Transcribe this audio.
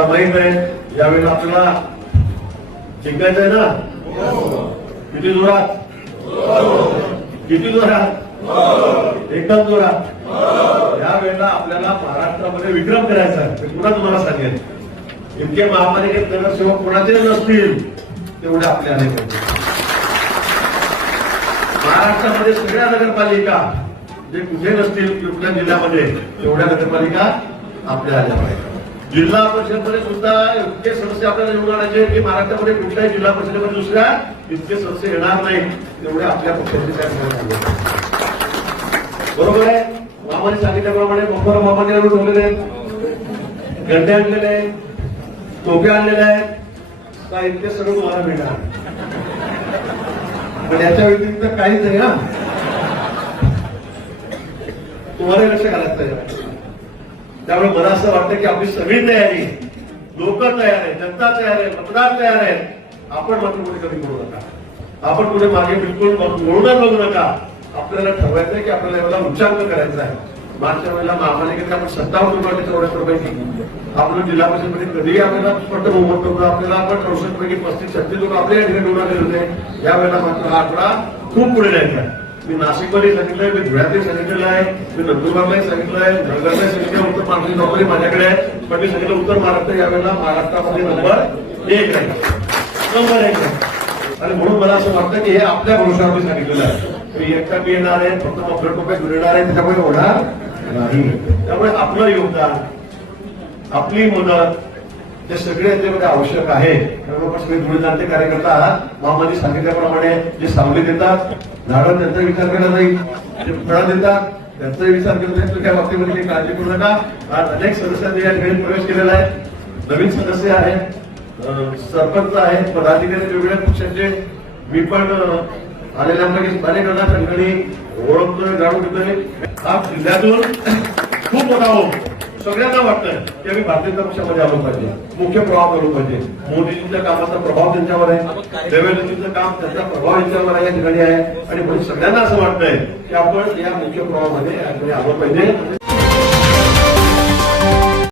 तुला माहित आहे यावेळेला आपल्याला जिंकायचं आहे ना? किती जोरात? किती जोरात? एकदम जोरात. या वेळेला आपल्याला महाराष्ट्रामध्ये विक्रम करायचा आहे. पुन्हा तुम्हाला सांगेन, इतके महापालिकेत नगरसेवक कोणाचे नसतील तेवढे आपले आले पाहिजे. महाराष्ट्रामध्ये सगळ्या नगरपालिका जे कुठे नसतील कुठल्या जिल्ह्यामध्ये तेवढ्या नगरपालिका आपल्या आल्या पाहिजे. जिल्हा परिषदमध्ये सुद्धा इतके सदस्य आपल्याला निवडून आणायचे की महाराष्ट्रामध्ये कुठल्याही जिल्हा परिषदेमध्ये दुसऱ्या इतके सदस्य येणार नाही तेवढे आपल्या पक्षाचे काय. बरोबर आहे. मामाने सांगितल्याप्रमाणे मोफर मामाने आणून ठेवलेले आहेत, गड्डे आणलेले आहेत, टोप्या आणलेल्या आहेत, इतके सगळं तुम्हाला मिळणार. पण याच्या व्यतिरिक्त काहीच नाही ना. तुम्हाला लक्ष घालायचं पाहिजे. त्यामुळे मला असं वाटतं की आपली सगळी तयारी, लोक तयार आहे, जनता तयार आहे, मतदार तयार आहेत. आपण मात्र कुठे कमी करू नका. आपण कुठे मागे बिलकुल म्हणूनच बघू नका. आपल्याला ठरवायचं आहे की आपल्याला एवढा उच्चांक करायचा आहे. मागच्या वेळेला महापालिकेत आपण 57 रुपये 84 पैकी आपलं जिल्हा परिषदेमध्ये कधीही आपल्याला स्पष्ट बहुमत होतं. आपल्याला आपण 64 पैकी 35-36 लोक आपल्या ठिकाणी निवडून आले होते. यावेळेला मात्र हा आकडा खूप पुढे जायचा आहे. मी नाशिकमध्ये सांगितलंय, मी धुळ्यातही सांगितलेलं आहे, मी नंदुरबारलाही सांगितलंय, नगरलाही सांगितलं. उत्तर महाराष्ट्राची नोकरी माझ्याकडे आहे, पण मी सांगितलं उत्तर महाराष्ट्र यावेळेला महाराष्ट्रामध्ये नंबर 1 आहे, नंबर 1 आहे. आणि म्हणून मला असं वाटतं की हे आपल्या भरोशावर मी सांगितलेलं आहे. मी एकटा मी येणार आहे, फक्त आपल्या टोप्यात मिळणार आहे, त्याच्यामुळे होणार नाही. त्यामुळे आपलं योगदान, आपली मदत ते सगळे याच्यामध्ये आवश्यक आहे. त्यामुळे सगळे धुळे जाणते कार्यकर्ता आहात. मामाने सांगितल्याप्रमाणे जे सावली देतात, झाडं त्यांचा विचार केला जाईल, जे फळं देतात त्यांचाही विचार केला जाईल. तुझ्या बाबतीमध्ये काही काळजी करू नका. आज अनेक सदस्यांनी या ठिकाणी प्रवेश केलेला आहे. नवीन सदस्य आहेत, सरपंच आहेत, पदाधिकारी वेगवेगळ्या पक्षाचे. मी पण आलेल्यापैकी स्थानिकांना ठिकाणी ओळखतोय, जाणून घेतोय. हा जिल्ह्यातून खूप मोठा हो. सगळ्यांना वाटतं की आम्ही भारतीय जनता पक्षामध्ये आलो पाहिजे, मुख्य प्रभाव करू पाहिजे. मोदीजींच्या कामाचा प्रभाव त्यांच्यावर आहे, देवेंद्रजींचं काम त्यांचा प्रभाव यांच्यावर या ठिकाणी आहे. आणि म्हणून सगळ्यांना असं वाटतंय की आपण या मुख्य प्रभावामध्ये आलो पाहिजे.